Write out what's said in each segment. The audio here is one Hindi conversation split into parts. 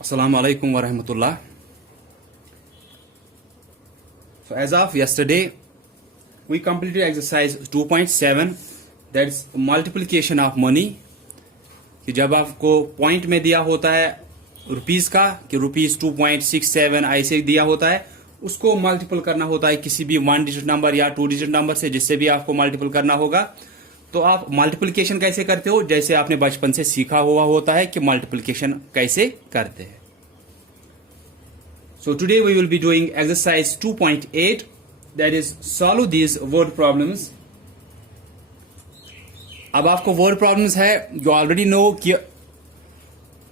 Assalamu alaikum wa rahmatullah. So as of yesterday, we completed exercise 2.7, that's multiplication of money. कि जब आपको पॉइंट में दिया होता है रुपीस का कि रुपीस 2.67 ऐसे दिया होता है, उसको मल्टीपल करना होता है किसी भी 1 डिजिट नंबर या 2 डिजिट नंबर से, जिससे भी आपको मल्टीपल करना होगा। तो आप मल्टीप्लिकेशन कैसे करते हो, जैसे आपने बचपन से सीखा हुआ होता है कि मल्टीप्लिकेशन कैसे करते हैं। So today we will be doing exercise 2.8, that is solve these word problems. अब आपको वर्ड प्रॉब्लम्स है जो ऑलरेडी नो कि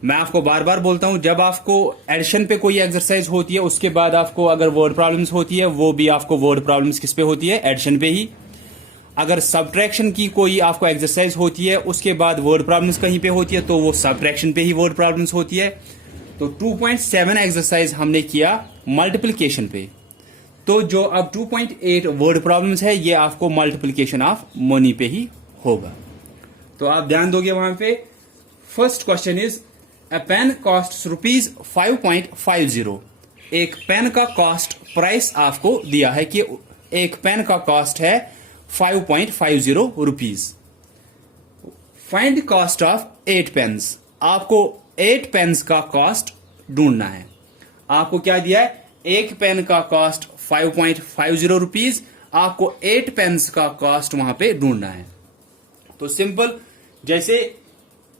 मैं आपको बार बार बोलता हूं, जब आपको एडिशन पे कोई एक्सरसाइज होती है उसके बाद आपको अगर वर्ड प्रॉब्लम्स होती है, वो भी आपको वर्ड प्रॉब्लम्स किस पे होती है, एडिशन पे ही। अगर सब्ट्रैक्शन की कोई आपको एक्सरसाइज होती है उसके बाद वर्ड प्रॉब्लम्स कहीं पे होती है, तो वो सब्ट्रैक्शन पे ही वर्ड प्रॉब्लम्स होती है। तो 2.7 एक्सरसाइज हमने किया मल्टीप्लिकेशन पे। तो जो अब 2.8 वर्ड प्रॉब्लम्स है, ये आपको मल्टीप्लिकेशन ऑफ मनी पे ही होगा। तो आप ध्यान दोगे वहां पे। First question is a pen cost rupees 5.50। एक पेन का कॉस्ट प्राइस आपको दिया है कि एक पेन का कॉस्ट है 5.50 rupees. Find cost of 8 pens. आपको 8 पेन्स का कॉस्ट ढूंढना है। आपको क्या दिया है, एक पेन का कॉस्ट 5.50 रुपीज, आपको 8 पेन्स का कॉस्ट वहां पे ढूंढना है। तो सिंपल, जैसे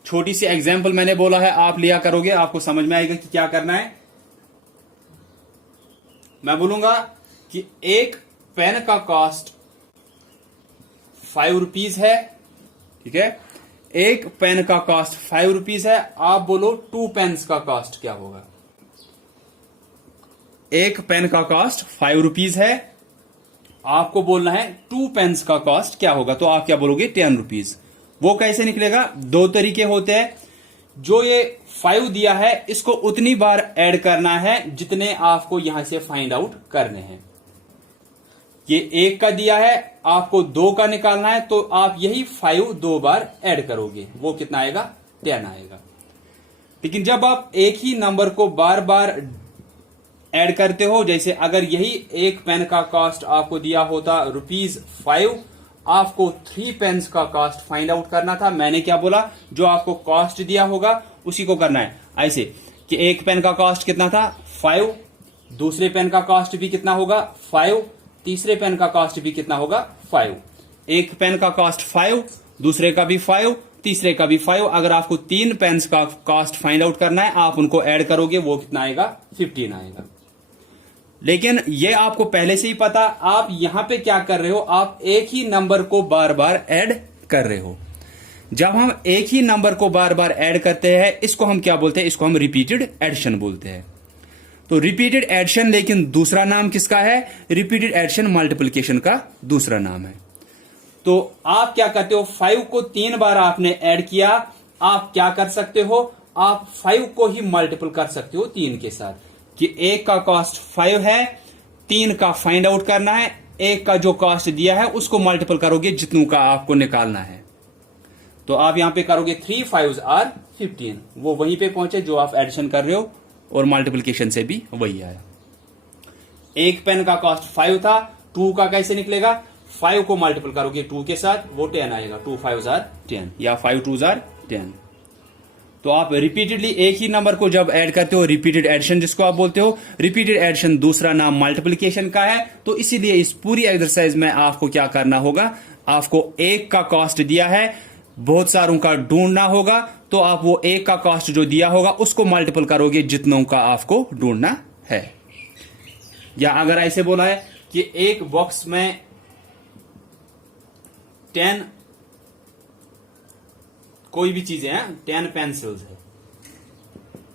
छोटी सी एग्जांपल मैंने बोला है, आप लिया करोगे, आपको समझ में आएगा कि क्या करना है। मैं बोलूंगा कि एक पेन का कॉस्ट 5 रुपीज है, ठीक है। एक पेन का कॉस्ट 5 रुपीज है। आप बोलो 2 पेन्स का कॉस्ट क्या होगा। एक पेन का कॉस्ट 5 रुपीज है, आपको बोलना है 2 पेन्स का कॉस्ट क्या होगा। तो आप क्या बोलोगे, 10 रुपीज। वो कैसे निकलेगा, 2 तरीके होते हैं। जो ये 5 दिया है, इसको उतनी बार ऐड करना है जितने आपको यहां से फाइंड आउट करने हैं। ये 1 का दिया है, आपको 2 का निकालना है, तो आप यही 5 2 बार ऐड करोगे, वो कितना आएगा, 10 आएगा। लेकिन जब आप एक ही नंबर को बार बार ऐड करते हो, जैसे अगर यही एक पेन का कॉस्ट आपको दिया होता रुपीज 5, आपको 3 पेन्स का कॉस्ट फाइंड आउट करना था। मैंने क्या बोला, जो आपको कॉस्ट दिया होगा उसी को करना है। ऐसे कि एक पेन का कॉस्ट कितना था, 5, दूसरे पेन का कॉस्ट भी कितना होगा, 5, तीसरे पेन का कॉस्ट भी कितना होगा, 5। एक पेन का कॉस्ट 5, दूसरे का भी 5, तीसरे का भी 5। अगर आपको 3 पेन्स का कॉस्ट फाइंड आउट करना है, आप उनको ऐड करोगे, वो कितना आएगा, 15 आएगा। लेकिन ये आपको पहले से ही पता, आप यहां पे क्या कर रहे हो, आप एक ही नंबर को बार बार ऐड कर रहे हो। जब हम एक ही नंबर को बार बार ऐड करते हैं, इसको हम क्या बोलते हैं, इसको हम रिपीटेड एडिशन बोलते हैं। तो रिपीटेड एडिशन, लेकिन दूसरा नाम किसका है, रिपीटेड एडिशन मल्टीप्लिकेशन का दूसरा नाम है। तो आप क्या करते हो, 5 को 3 बार आपने ऐड किया, आप क्या कर सकते हो, आप 5 को ही मल्टीपल कर सकते हो 3 के साथ। कि एक का कॉस्ट 5 है, 3 का फाइंड आउट करना है, एक का जो कॉस्ट दिया है उसको मल्टीपल करोगे जितनों का आपको निकालना है। तो आप यहां पे करोगे 3 5s are 15, वो वहीं पे पहुंचे जो आप एडिशन कर रहे हो, और मल्टीप्लिकेशन से भी वही आया। एक पेन का कॉस्ट 5 था, 2 का कैसे निकलेगा, 5 को मल्टीपल करोगे 2 के साथ, वो 10 आएगा। 2 5s are 10 या 5 2s are 10। तो आप रिपीटेडली एक ही नंबर को जब ऐड करते हो, रिपीटेड एडिशन जिसको आप बोलते हो, रिपीटेड एडिशन दूसरा नाम मल्टीप्लिकेशन का है। तो इसीलिए इस पूरी एक्सरसाइज में आपको क्या करना होगा, आपको एक का कॉस्ट दिया है, बहुत सारों का ढूंढना होगा, तो आप वो एक का कॉस्ट जो दिया होगा उसको मल्टीपल करोगे जितनों का आपको ढूंढना है। या अगर ऐसे बोला है कि एक बॉक्स में 10 कोई भी चीजें हैं, 10 पेंसिल्स है,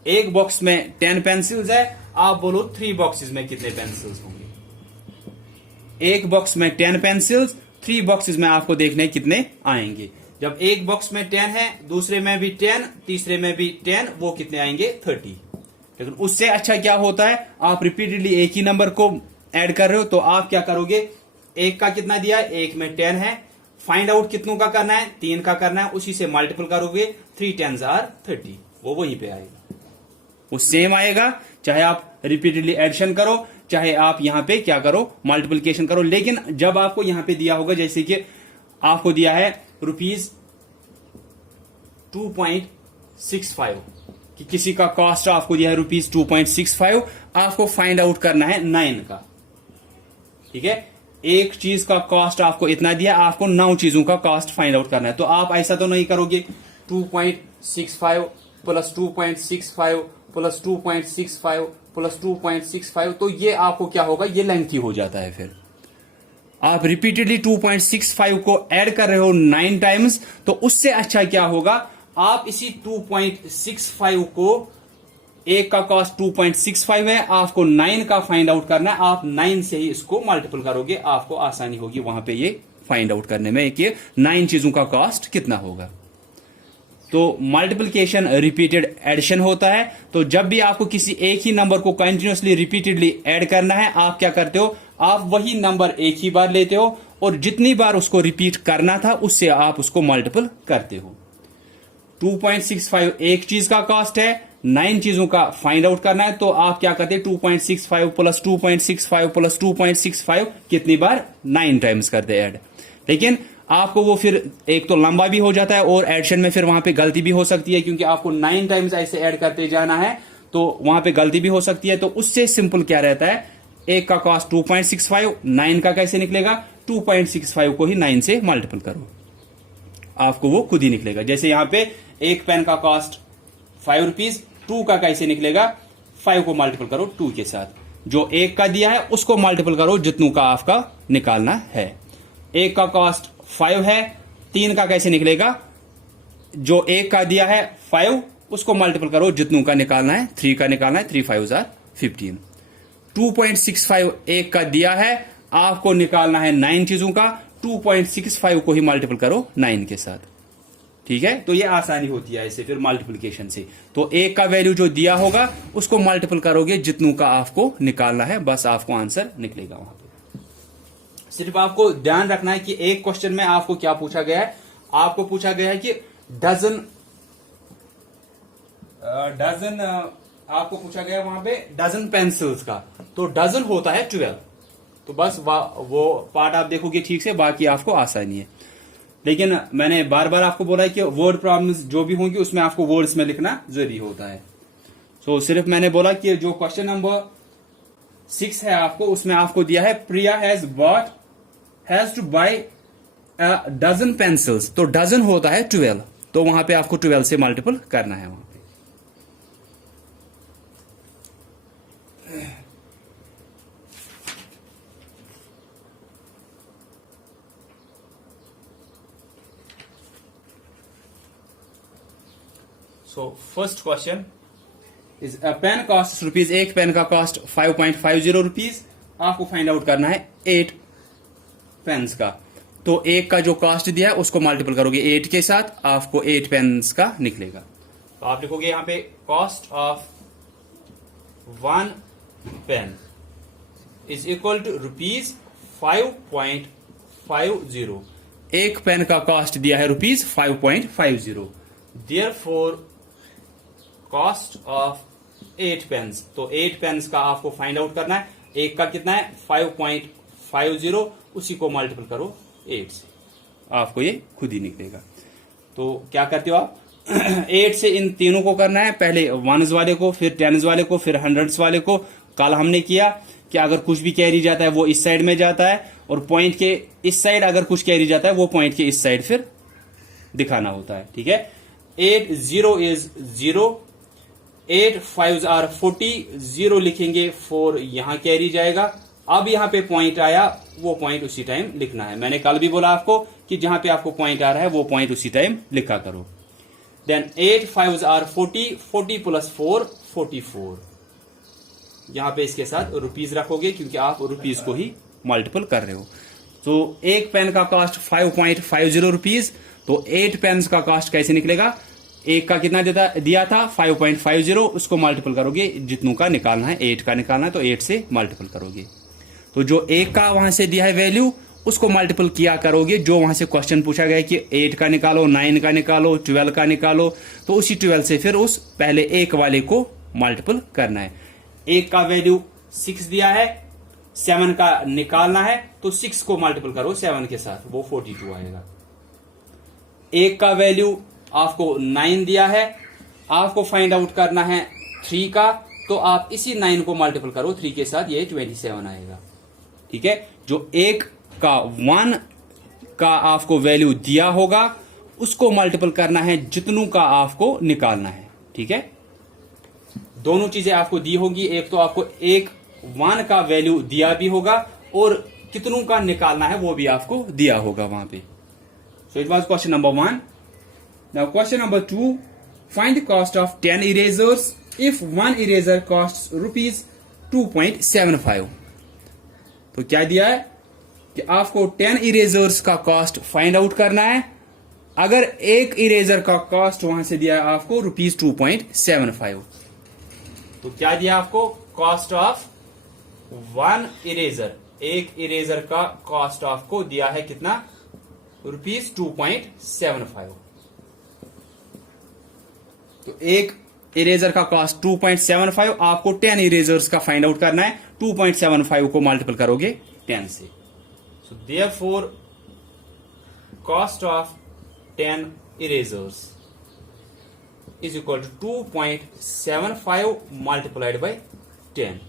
एक बॉक्स में 10 पेंसिल्स है, आप बोलो 3 बॉक्सेस में कितने पेंसिल्स होंगे। एक बॉक्स में 10 पेंसिल्स, 3 बॉक्सेस में आपको देखने कितने आएंगे। जब एक बॉक्स में 10 है, दूसरे में भी 10, तीसरे में भी 10, वो कितने आएंगे, 30। लेकिन उससे अच्छा क्या होता है, आप रिपीटेडली एक ही नंबर को ऐड कर रहे हो, तो आप क्या करोगे, एक का कितना दिया है, एक में 10 है, फाइंड आउट कितनों का करना है, 3 का करना है, उसी से मल्टीपल करोगे, 3 10s are 30, वो वहीं पे आएगा। वो सेम आएगा, चाहे आप रिपीटेडली एडिशन करो, चाहे आप यहां पे क्या करो, मल्टीप्लिकेशन करो। लेकिन जब आपको यहां पे दिया होगा, जैसे कि आपको दिया है ₹2.65 कि किसी का कॉस्ट आपको दिया है ₹2.65, आपको फाइंड आउट करना है 9 का। ठीक है, एक चीज का कॉस्ट आपको इतना दिया, आपको 9 चीजों का कॉस्ट फाइंड आउट करना है। तो आप ऐसा तो नहीं करोगे 2.65 प्लस 2.65 प्लस 2.65 प्लस 2.65, तो ये आपको क्या होगा, ये लेंथी हो जाता है। फिर आप रिपीटेडली 2.65 को ऐड कर रहे हो 9 टाइम्स, तो उससे अच्छा क्या होगा, आप इसी 2.65 को, एक का कॉस्ट 2.65 है, आपको 9 का फाइंड आउट करना है, आप 9 से ही इसको मल्टीपल करोगे, आपको आसानी होगी वहां पे ये फाइंड आउट करने में कि 9 चीजों का कॉस्ट कितना होगा। तो मल्टीप्लिकेशन रिपीटेड एडिशन होता है। तो जब भी आपको किसी एक ही नंबर को कंटिन्यूअसली रिपीटेडली ऐड करना है, आप क्या करते हो, आप वही नंबर एक ही बार लेते हो और जितनी बार उसको रिपीट करना था उससे आप उसको मल्टीपल करते हो। 2.65 एक चीज का कॉस्ट है, 9 चीजों का फाइंड आउट करना है, तो आप क्या करते हैं 2.65 प्लस 2.65 प्लस 2.65 कितनी बार, 9 टाइम्स करते ऐड। लेकिन आपको वो फिर एक तो लंबा भी हो जाता है और एडिशन में फिर वहां पे गलती भी हो सकती है, क्योंकि आपको 9 टाइम्स ऐसे ऐड करते जाना है, तो वहां पे गलती भी हो सकती है। तो उससे सिंपल क्या रहता है, एक का कॉस्ट 2.65, 9 का कैसे निकलेगा, 2.65 को ही 9 से मल्टीपल करो, आपको वो खुद ही निकलेगा। जैसे यहां पे एक पेन का कॉस्ट ₹5, 2 का कैसे निकलेगा, 5 को मल्टीपल करो 2 के साथ, जो एक का दिया है उसको मल्टीपल करो जितनों का आपका निकालना है। एक का कॉस्ट 5 है, 3 का कैसे निकलेगा, जो एक का दिया है 5 उसको मल्टीपल करो जितनों का निकालना है, 3 का निकालना है, 3 5 15। 2.65 एक का दिया है, आपको निकालना है 9 चीजों का, 2.65 को ही मल्टीपल करो 9 के साथ। ठीक है, तो ये आसानी होती है ऐसे फिर मल्टीप्लिकेशन से। तो एक का वैल्यू जो दिया होगा उसको मल्टीपल करोगे जितनों का आपको निकालना है, बस आपको आंसर निकलेगा वहां पे। सिर्फ आपको ध्यान रखना है कि एक क्वेश्चन में आपको क्या पूछा गया है, आपको पूछा गया है कि डजन आपको पूछा गया वहां पे डजन पेंसिल्स का, तो डजन होता है 12। तो बस वो पार्ट आप देखोगे ठीक से, बाकी आपको आसानी है। लेकिन मैंने बार बार आपको बोला है कि वर्ड प्रॉब्लम्स जो भी होंगी उसमें आपको वर्ड्स में लिखना जरूरी होता है। सो सिर्फ मैंने बोला कि जो क्वेश्चन नंबर 6 है आपको, उसमें आपको दिया है Priya has to buy a dozen pencils, तो डजन होता है 12, तो वहां पे आपको 12 से मल्टीपल करना है वहां पे। So first question is a pen cost ₹, एक पेन का कॉस्ट ₹5.50, आपको फाइंड आउट करना है 8 पेन्स का। तो एक का जो कॉस्ट दिया है उसको मल्टीपल करोगे 8 के साथ, आपको 8 पेन्स का निकलेगा। तो आप लिखोगे यहां पे cost of 1 pen is equal to ₹5.50। एक पेन का कॉस्ट दिया है ₹5.50, देयरफॉर कॉस्ट ऑफ 8 पेन्स, तो 8 पेन्स का आपको फाइंड आउट करना है। एक का कितना है 5.50, उसी को मल्टीपल करो 8 से, आपको ये खुद ही निकलेगा। तो क्या करते हो आप 8 से इन तीनों को करना है, पहले 1s वाले को, फिर 10s वाले को, फिर 100s वाले को। कल हमने किया कि अगर कुछ भी कैरी जाता है वो इस साइड में जाता है, और पॉइंट के इस साइड अगर कुछ कैरी जाता है वो पॉइंट के इस साइड फिर दिखाना होता है। ठीक है, 8 0 इज 0, 8 5s are 40, 0 लिखेंगे, 4 यहां कैरी जाएगा। अब यहां पे पॉइंट आया, वो पॉइंट उसी टाइम लिखना है। मैंने कल भी बोला आपको कि जहां पे आपको पॉइंट आ रहा है वो पॉइंट उसी टाइम लिखा करो। देन 8 5s are 40, 40 प्लस 4 44, यहां पे इसके साथ रुपीज रखोगे क्योंकि आप रुपीज को ही मल्टीपल कर रहे हो। तो एक पेन का कॉस्ट ₹5.50, तो 8 पेन्स का कॉस्ट कैसे निकलेगा, एक का कितना दिया था 5.50, उसको मल्टीपल करोगे जितनों का निकालना है, 8 का निकालना है तो 8 से मल्टीपल करोगे। तो जो एक का वहां से दिया है वैल्यू उसको मल्टीपल किया करोगे, जो वहां से क्वेश्चन पूछा गया कि 8 का निकालो, 9 का निकालो, 12 का निकालो, तो उसी 12 से फिर उस पहले एक वाले को मल्टीपल करना है। एक का वैल्यू 6 दिया है, 7 का निकालना है, तो 6 को मल्टीपल करो 7 के साथ, वो 42 आएगा। एक का वैल्यू आपको 9 दिया है, आपको फाइंड आउट करना है 3 का, तो आप इसी 9 को मल्टीपल करो 3 के साथ, ये 27 आएगा। ठीक है, जो एक का 1 का आपको वैल्यू दिया होगा उसको मल्टीपल करना है जितनों का आपको निकालना है। ठीक है, दोनों चीजें आपको दी होगी, एक तो आपको एक 1 का वैल्यू दिया भी होगा और कितनों का निकालना है वो भी आपको दिया होगा वहां पे। So it was question number 1। Now question number 2, find the cost of 10 erasers if 1 eraser cost rupees 2.75। तो क्या दिया है कि आपको 10 इरेजर्स का कॉस्ट फाइंड आउट करना है। अगर एक इरेजर का कॉस्ट वहां से दिया है आपको रुपीज 2.75, तो क्या दिया आपको, कॉस्ट ऑफ 1 इरेजर, एक इरेजर का कॉस्ट आपको दिया है कितना, रुपीज 2.75। तो एक इरेजर का कॉस्ट 2.75, आपको 10 इरेजर्स का फाइंड आउट करना है। 2.75 को मल्टीपल करोगे 10 से। So therefore cost of 10 erasers is equal to 2.75 multiplied by 10।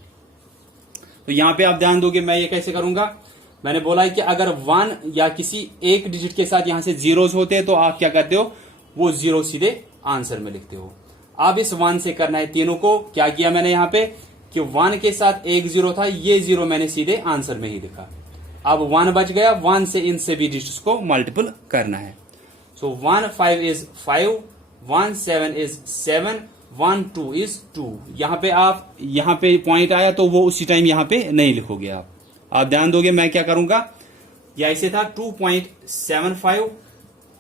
तो यहां पे आप ध्यान दोगे, मैं ये कैसे करूंगा, मैंने बोला है कि अगर 1 या किसी एक डिजिट के साथ यहां से जीरोस होते हैं तो आप क्या करते हो, वो जीरो सीधे आंसर में लिखते हो। अब इस 1 से करना है तीनों को। क्या किया मैंने यहां पे कि 1 के साथ एक जीरो था, ये जीरो मैंने सीधे आंसर में ही लिखा। अब 1 बच गया, 1 से इन सभी डिजिट्स को मल्टीपल करना है। सो 1 5 इज 5, 1 7 इज 7, 1 2 इज 2। यहां पे पॉइंट आया तो वो उसी टाइम यहां पे नहीं लिखोगे आप ध्यान दोगे। मैं क्या करूंगा, या इसे था 2.75,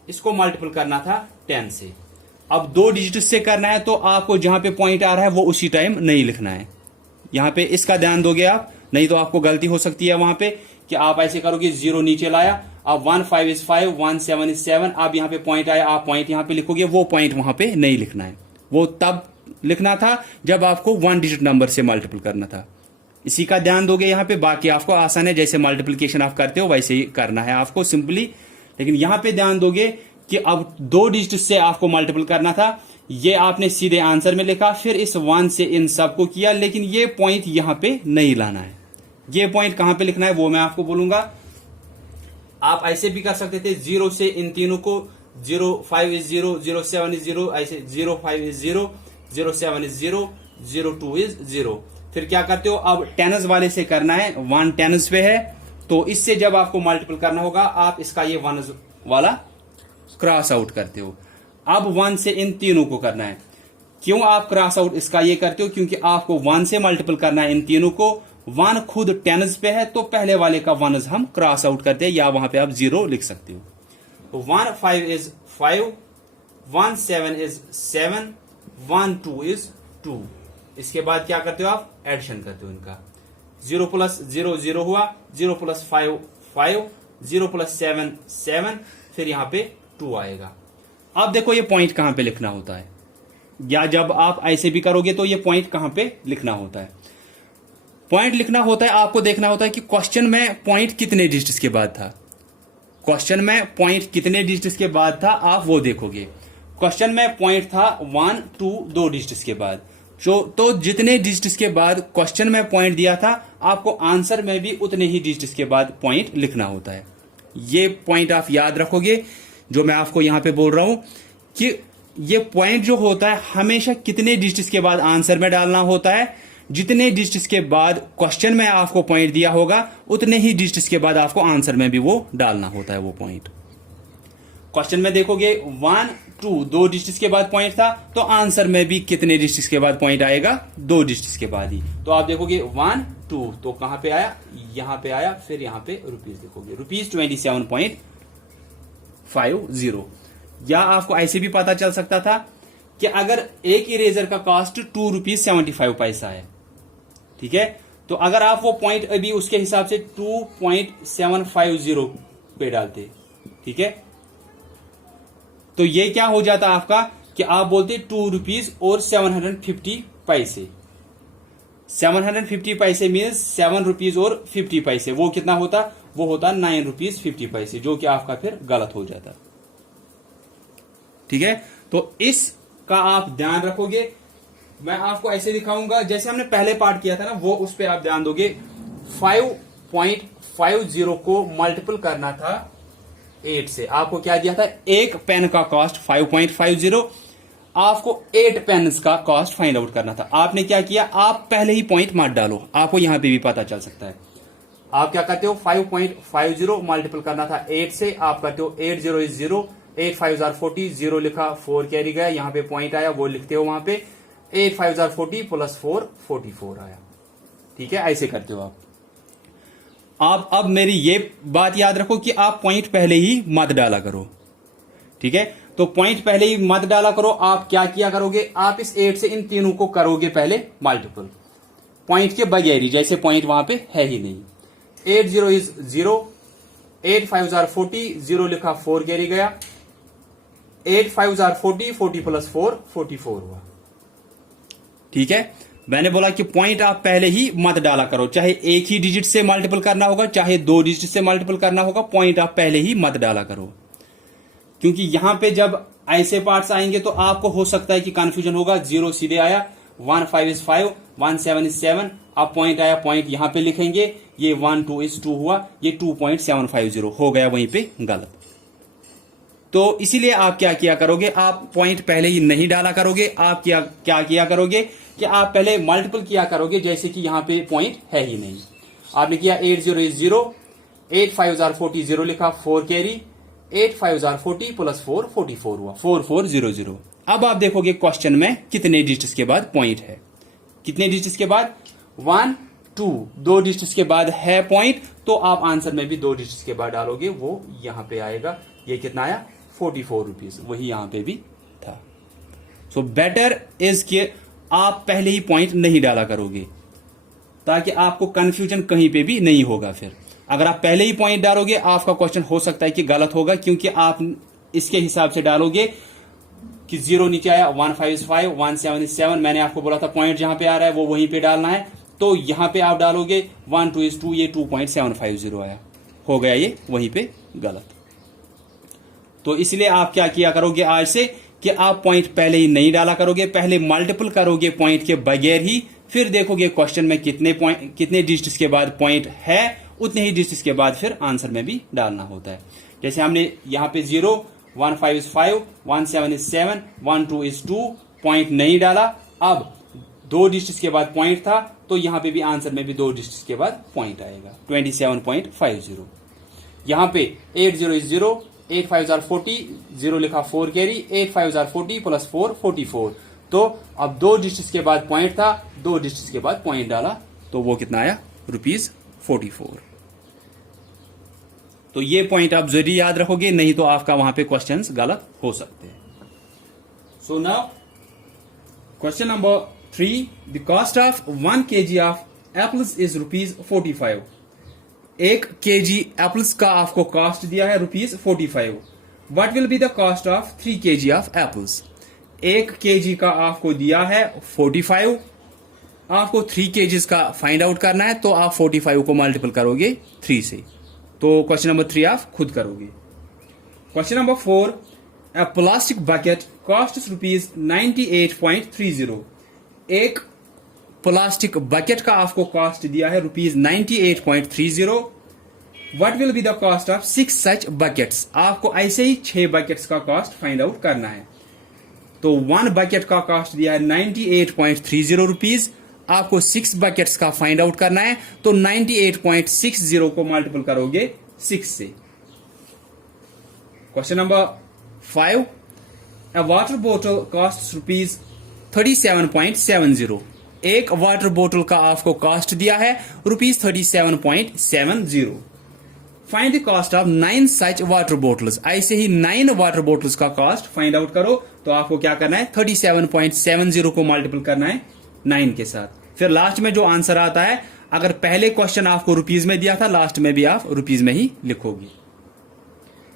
इसको मल्टीपल करना था 10 से। अब 2 डिजिट से करना है तो आपको जहां पे पॉइंट आ रहा है वो उसी टाइम नहीं लिखना है। यहां पे इसका ध्यान दोगे आप, नहीं तो आपको गलती हो सकती है वहां पे कि आप ऐसे करोगे, 0 नीचे लाया, अब 1 5 इज 5, 1 7 इज 7, अब यहां पे पॉइंट आया, आप पॉइंट यहां पे लिखोगे, वो पॉइंट वहां पे नहीं लिखना है। वो तब लिखना था जब आपको 1 डिजिट नंबर से मल्टीपल करना था। इसी का ध्यान दोगे यहां पे, बाकी आपको आसान है, जैसे मल्टीप्लिकेशन आप करते हो वैसे ही करना है आपको सिंपली। लेकिन यहां पे ध्यान दोगे कि अब 2 डिजिट से आपको मल्टीपल करना था, ये आपने सीधे आंसर में लिखा, फिर इस 1 से इन सबको किया, लेकिन ये पॉइंट यहां पे नहीं लाना है। ये पॉइंट कहां पे लिखना है वो मैं आपको बोलूंगा। आप ऐसे भी कर सकते थे, 0 से इन तीनों को, 0 5 इज 0, 0 7 इज 0, ऐसे 0 5 इज 0, 0 7 इज 0, 0 2 इज 0। फिर क्या करते हो, अब टेनस वाले से करना है, 1 टेनस पे है, तो इससे जब आपको मल्टीपल करना होगा आप इसका ये 1 वाला क्रॉस आउट करते हो। अब 1 से इन तीनों को करना है। क्यों आप क्रॉस आउट इसका ये करते हो, क्योंकि आपको 1 से मल्टीपल करना है इन तीनों को। 1 खुद टेनस पे है तो पहले वाले का 1 हम क्रॉस आउट करते हैं, या वहां पे आप 0 लिख सकते हो। तो 1 5 इज 5, 1 7 इज 7, 1 2 इज 2। इसके बाद क्या करते हो, आप एडिशन करते हो इनका। 0 प्लस 0 0 हुआ, 0 प्लस 5 5, 0 प्लस 7 7, फिर यहां पे 2 आएगा। अब देखो ये पॉइंट कहां पे लिखना होता है, या जब आप ऐसे भी करोगे तो ये पॉइंट कहां पे लिखना होता है। पॉइंट लिखना होता है, आपको देखना होता है कि क्वेश्चन में पॉइंट कितने डिजिट्स के बाद था। क्वेश्चन में पॉइंट कितने डिजिट्स के बाद था आप वो देखोगे। क्वेश्चन में पॉइंट था 1 2 2 डिजिट्स के बाद। तो जितने डिजिट्स के बाद क्वेश्चन में पॉइंट दिया था, आपको आंसर में भी उतने ही डिजिट्स के बाद पॉइंट लिखना होता है। ये पॉइंट आप याद रखोगे, जो मैं आपको यहां पे बोल रहा हूं कि ये पॉइंट जो होता है हमेशा कितने डिजिट्स के बाद आंसर में डालना होता है। जितने डिजिट्स के बाद क्वेश्चन में आपको पॉइंट दिया होगा, उतने ही डिजिट्स के बाद आपको आंसर में भी वो डालना होता है वो पॉइंट। क्वेश्चन में देखोगे 1 2 2 डिजिट्स के बाद पॉइंट था, तो आंसर में भी कितने डिजिट्स के बाद पॉइंट आएगा, 2 डिजिट्स के बाद ही। तो आप देखोगे 1 2, तो कहां पे आया, यहां पे आया, फिर यहां पे रुपीज देखोगे, रुपीज 27.50। या आपको ऐसे भी पता चल सकता था कि अगर एक इरेजर का कॉस्ट 2 रुपीज 75 पैसा है, ठीक है, तो अगर आप वो पॉइंट अभी उसके हिसाब से 2.750 पे डालते, ठीक है, तो ये क्या हो जाता आपका कि आप बोलते 2 रुपीज और 750 पैसे। 750 पैसे मीन्स 7 रुपीज और 50 पैसे, वो कितना होता? वो होता 9 रुपीज 50 पैसे, जो कि आपका फिर गलत हो जाता। ठीक है, तो इसका आप ध्यान रखोगे। मैं आपको ऐसे दिखाऊंगा जैसे हमने पहले पार्ट किया था ना, वो उस पर आप ध्यान दोगे। 5.50 को मल्टीपल करना था 8 से। आपको क्या दिया था? एक पेन का कॉस्ट 5.50, आपको 8 पेन्स का कॉस्ट फाइंड आउट करना था। आपने क्या किया? आप पहले ही पॉइंट मत डालो, आपको यहां पे भी पता चल सकता है। आप क्या करते हो? 5.50 मल्टीपल करना था 8 से, आप करते हो 8 0 is 0, 8 5 are 40, 0 लिखा, 4 कैरी गया, यहां पे पॉइंट आया, वो लिखते हो वहां पे। 8 5 are 40 प्लस 4 44 आया। ठीक है, ऐसे करते हो आप अब मेरी ये बात याद रखो कि आप पॉइंट पहले ही मत डाला करो। ठीक है, तो पॉइंट पहले ही मत डाला करो। आप क्या किया करोगे? आप इस 8 से इन तीनों को करोगे पहले मल्टीपल, पॉइंट के बगैर ही, जैसे पॉइंट वहां पे है ही नहीं। 8 0 is 0, 8 5 are 40, 0 लिखा, 4 कैरी गया, 8 5 are 40, 40 प्लस 4 44 हुआ। ठीक है, मैंने बोला कि पॉइंट आप पहले ही मत डाला करो, चाहे एक ही डिजिट से मल्टीपल करना होगा, चाहे 2 डिजिट से मल्टीपल करना होगा, पॉइंट आप पहले ही मत डाला करो। क्योंकि यहां पे जब ऐसे पार्ट्स आएंगे तो आपको हो सकता है कि कंफ्यूजन होगा। 0 सीधे आया, 1 5 is 5, 1 7 is 7, अब पॉइंट आया, पॉइंट यहां पे लिखेंगे, ये 1 2 is 2 हुआ, ये 2.750 हो गया वहीं पे गलत। तो इसीलिए आप क्या किया करोगे? आप पॉइंट पहले ही नहीं डाला करोगे। आप क्या किया करोगे कि आप पहले मल्टीपल किया करोगे, जैसे कि यहां पे पॉइंट है ही नहीं। आपने किया 8 0 is 0, 8 5 are 40, 0 लिखा, 4 कैरी, 8 5 are 40 प्लस 4 44 हुआ, 4400। अब आप देखोगे क्वेश्चन में कितने डिजिट्स के बाद पॉइंट है। कितने डिजिट्स के बाद? 1 2, 2 डिजिट्स के बाद है पॉइंट, तो आप आंसर में भी 2 डिजिट्स के बाद डालोगे, वो यहां पे आएगा। ये कितना आया? 44 रुपीज, वही यहां पे भी था। सो बेटर इज कि आप पहले ही पॉइंट नहीं डाला करोगे, ताकि आपको कंफ्यूजन कहीं पे भी नहीं होगा। फिर अगर आप पहले ही पॉइंट डालोगे, आपका क्वेश्चन हो सकता है कि गलत होगा, क्योंकि आप इसके हिसाब से डालोगे कि 0 नीचे आया, 1 5 is 5, 1 7 is 7। मैंने आपको बोला था पॉइंट जहां पे आ रहा है वो वहीं पे डालना है, तो यहां पे आप डालोगे 1 2 is 2, ये 2.750 आया, हो गया ये वहीं पे गलत। तो इसलिए आप क्या किया करोगे आज से कि आप पॉइंट पहले ही नहीं डाला करोगे, पहले मल्टीपल करोगे पॉइंट के बगैर ही, फिर देखोगे क्वेश्चन में कितने डिजिट्स के बाद पॉइंट है, उतने ही डिजिट्स के बाद फिर आंसर में भी डालना होता है। जैसे हमने यहां पे 0 1 5 is 5, 1 7 is 7, 1 2 is 2, पॉइंट नहीं डाला। अब 2 डिजिट्स के बाद पॉइंट था, तो यहां पे भी आंसर में भी 2 डिजिट्स के बाद पॉइंट आएगा, 27.50। यहां पे 8 0 is 0, 8 5 are 40, 0 लिखा, 4 कैरी, 8 5 are 40 प्लस 4 44। तो अब 2 डिजिट्स के बाद पॉइंट था, 2 डिजिट्स के बाद पॉइंट डाला, तो वो कितना आया? ₹44। तो ये पॉइंट आप जरूर याद रखोगे, नहीं तो आपका वहां पे क्वेश्चंस गलत हो सकते हैं। So now question number 3, the cost of 1 kg of apples is ₹45। 1 kg apples का आपको कॉस्ट दिया है ₹45। What will be the cost of 3 kg of apples? 1 kg का आपको दिया है 45, आपको 3 kgs का फाइंड आउट करना है, तो आप 45 को मल्टीपल करोगे 3 से। तो क्वेश्चन नंबर 3 आप खुद करोगे। क्वेश्चन नंबर 4, अ प्लास्टिक बकेट कॉस्ट ₹98.30। एक प्लास्टिक बकेट का आपको कॉस्ट दिया है ₹98.30। What will be the cost of 6 such buckets? आपको ऐसे ही 6 बकेट्स का कॉस्ट फाइंड आउट करना है। तो 1 बकेट का कॉस्ट दिया है ₹98.30, आपको 6 बकेट्स का फाइंड आउट करना है, तो 98.60 को मल्टीपल करोगे 6 से। क्वेश्चन नंबर 5, अ वाटर बोतल कॉस्ट ₹37.70। एक वाटर बोतल का आपको कॉस्ट दिया है ₹37.70। Find the cost of 9 such water bottles. ऐसे ही 9 वाटर बोटल्स का कॉस्ट फाइंड आउट करो, तो आपको क्या करना है? 37.70 को मल्टीपल करना है 9 के साथ। फिर लास्ट में जो आंसर आता है, अगर पहले क्वेश्चन आपको रुपीज में दिया था, लास्ट में भी आप रुपीज में ही लिखोगे।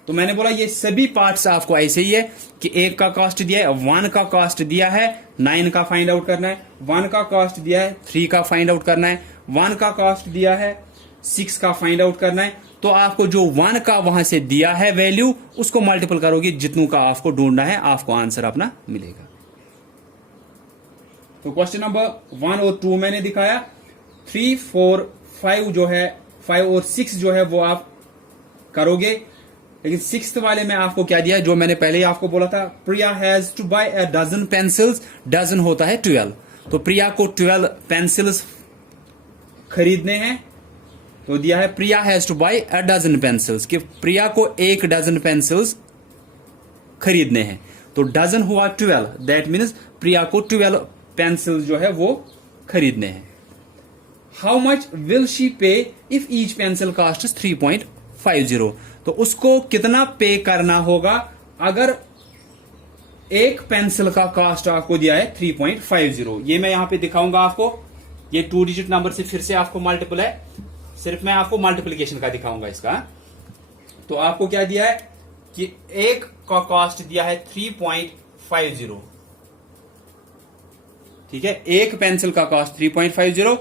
तो मैंने बोला ये सभी पार्ट्स आपको ऐसे ही है कि 1 का कॉस्ट दिया है, 1 का कॉस्ट दिया है, 9 का फाइंड आउट करना है, 1 का कॉस्ट दिया है, 3 का फाइंड आउट करना है, 1 का कॉस्ट दिया है, 6 का फाइंड आउट करना है। तो आपको जो 1 का वहां से दिया है वैल्यू, उसको मल्टीपल करोगे जितनों का आपको ढूंढना है, आपको आंसर अपना मिलेगा। तो क्वेश्चन नंबर 1 और 2 मैंने दिखाया। 3, 4, 5 जो है, 5 और 6 जो है वो आप करोगे, लेकिन 6th वाले में आपको क्या दिया है, जो मैंने पहले ही आपको बोला था, Priya has to buy a dozen pencils, dozen होता है 12, तो प्रिया को 12 पेंसिल्स खरीदने हैं। तो दिया है Priya has to buy a dozen pencils, कि प्रिया को 1 डजन पेंसिल्स खरीदने हैं। तो डजन हुआ 12, दैट मीन्स प्रिया को 12 पेंसिल्स जो है वो खरीदने हैं। हाउ मच विल शी पे इफ ईच पेंसिल कॉस्ट 3.50, तो उसको कितना पे करना होगा अगर एक पेंसिल का कॉस्ट आपको दिया है 3.50। ये मैं यहां पे दिखाऊंगा आपको, ये 2 डिजिट नंबर से फिर से आपको मल्टीपल है, सिर्फ मैं आपको मल्टीप्लिकेशन का दिखाऊंगा इसका। तो आपको क्या दिया है कि 1 का कॉस्ट दिया है 3.50, ठीक है, एक पेंसिल का कॉस्ट 3.50,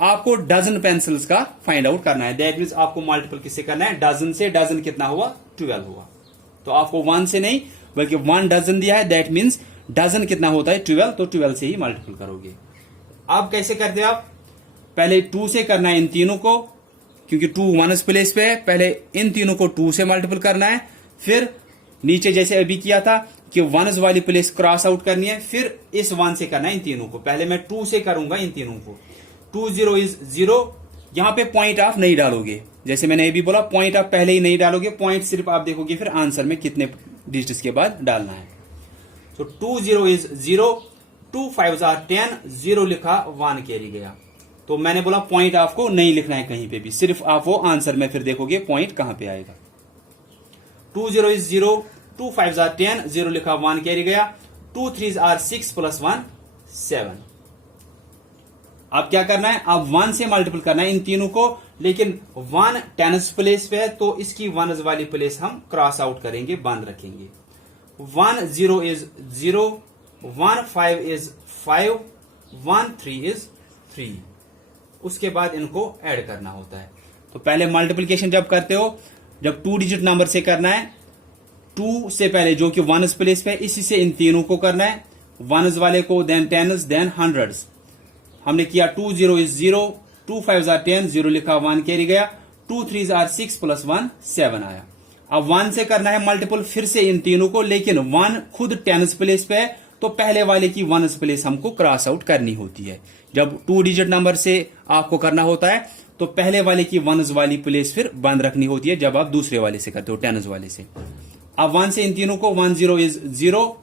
आपको डजन पेंसिल्स का फाइंड आउट करना है। दैट मीन्स आपको मल्टीपल किससे करना है, डजन से। डजन कितना हुआ, 12 हुआ। तो आपको 1 से नहीं बल्कि 1 डजन दिया है, दैट मीन्स डजन कितना होता है 12, तो 12 से ही मल्टीपल करोगे। अब कैसे करते हैं आप, पहले 2 से करना है इन तीनों को, क्योंकि 2 1s प्लेस पे है, पहले इन तीनों को 2 से मल्टीपल करना है, फिर नीचे जैसे अभी किया था कि 1s वाली प्लेस क्रॉस आउट करनी है, फिर इस 1 से करना है इन तीनों को। पहले मैं 2 से करूंगा इन तीनों को। 2 0 इज 0, यहां पे पॉइंट आप नहीं डालोगे, जैसे मैंने ये भी बोला पॉइंट आप पहले ही नहीं डालोगे, पॉइंट सिर्फ आप देखोगे फिर आंसर में कितने डिजिट्स के बाद डालना है। तो 2 0 इज 0, 2 5s are 10, 0 लिखा, 1 कैरी गया। तो मैंने बोला पॉइंट आपको नहीं लिखना है कहीं पे भी, सिर्फ आप वो आंसर में फिर देखोगे पॉइंट कहां पे आएगा। 2 0 इज 0, 2 5s are 10, 0 लिखा, 1 कैरी गया। 2 3s are 6 + 1 7। अब क्या करना है, अब 1 से मल्टीपल करना है इन तीनों को, लेकिन 1 10s प्लेस पे है तो इसकी 1s वाली प्लेस हम क्रॉस आउट करेंगे, बंद रखेंगे। 1 0 इज 0, 1 5 इज 5, 1 3 इज 3। उसके बाद इनको ऐड करना होता है। तो पहले मल्टीप्लिकेशन जब करते हो, जब 2 डिजिट नंबर से करना है, 2 से पहले जो कि 1s प्लेस पे, इसी से इन तीनों को करना है, 1s वाले को, देन 10s, देन 100s। हमने किया 2 0 इज 0, 2 5s are 10, 0 लिखा, 1 कैरी गया। 2 3s are 6 + 1 7 आया। अब 1 से करना है मल्टीपल फिर से इन तीनों को, लेकिन 1 खुद 10s प्लेस पे है तो पहले वाले की 1s प्लेस हमको क्रॉस आउट करनी होती है। जब 2 डिजिट नंबर से आपको करना होता है तो पहले वाले की 1s वाली प्लेस फिर बंद रखनी होती है जब आप दूसरे वाले से करते हो, 10s वाले से। अब 1 से इन तीनों को, 1 0 इज 0,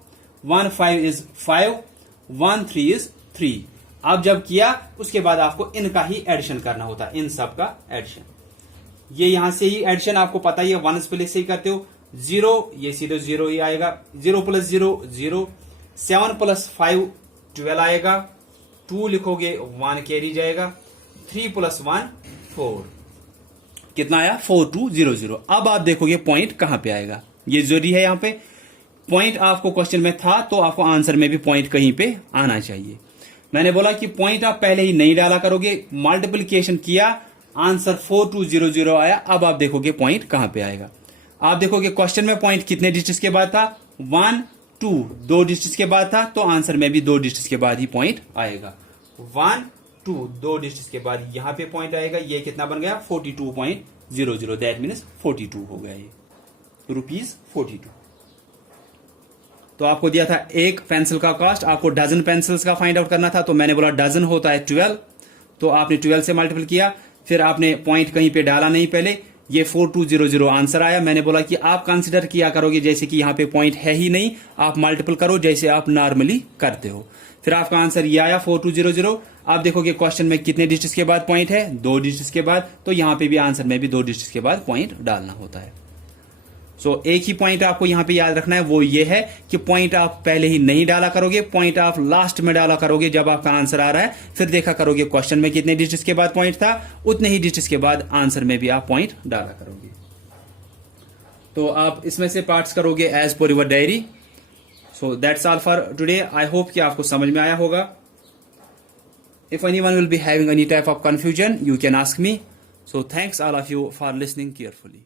1 5 इज 5, 1 3 इज 3। अब जब किया उसके बाद आपको इनका ही एडिशन करना होता है, इन सब का एडिशन। ये यहां से ही एडिशन आपको पता ही है, 1s प्लेस से ही करते हो। 0 ये सीधे 0 ही आएगा, 0 + 0 0, 7 + 5 12 आएगा, 2 लिखोगे 1 कैरी जाएगा, 3 + 1 4, कितना आया 4200। अब आप देखोगे पॉइंट कहां पे आएगा, ये जरूरी है, यहां पे पॉइंट आपको क्वेश्चन में था तो आपको आंसर में भी पॉइंट कहीं पे आना चाहिए। मैंने बोला कि पॉइंट आप पहले ही नहीं डाला करोगे, मल्टीप्लिकेशन किया, आंसर 4200 आया। अब आप देखोगे पॉइंट कहां पे आएगा। आप देखोगे क्वेश्चन में पॉइंट कितने डिजिट्स के बाद था, 1 2, 2 डिजिट्स के बाद था, तो आंसर में भी 2 डिजिट्स के बाद ही पॉइंट आएगा। 1 2, 2 डिजिट्स के बाद यहां पे पॉइंट आएगा। ये कितना बन गया, 42.00, दैट मीन्स 42 हो गया, ये ₹42। तो आपको दिया था एक पेंसिल का कॉस्ट, आपको डजन पेंसिल्स का फाइंड आउट करना था, तो मैंने बोला डजन होता है 12, तो आपने 12 से मल्टीपल किया, फिर आपने पॉइंट कहीं पे डाला नहीं, पहले ये 4200 आंसर आया। मैंने बोला कि आप कंसिडर किया करोगे जैसे कि यहां पे पॉइंट है ही नहीं, आप मल्टीपल करो जैसे आप नॉर्मली करते हो। फिर आपका आंसर ये आया 4200। आप देखोगे क्वेश्चन में कितने डिजिट्स के बाद पॉइंट है, 2 डिजिट्स के बाद, तो यहां पे भी आंसर में भी 2 डिजिट्स के बाद पॉइंट डालना होता है। सो एक ही पॉइंट आपको यहां पे याद रखना है, वो ये है कि पॉइंट आप पहले ही नहीं डाला करोगे, पॉइंट आप लास्ट में डाला करोगे जब आपका आंसर आ रहा है। फिर देखा करोगे क्वेश्चन में कितने डिजिट्स के बाद पॉइंट था, उतने ही डिजिट्स के बाद आंसर में भी आप पॉइंट डाला करोगे। तो आप इसमें से पार्ट्स करोगे as per your diary. So that's all for today. I hope कि आपको समझ में आया होगा. If anyone will be having any type of confusion, you can ask me. So thanks all of you for listening carefully.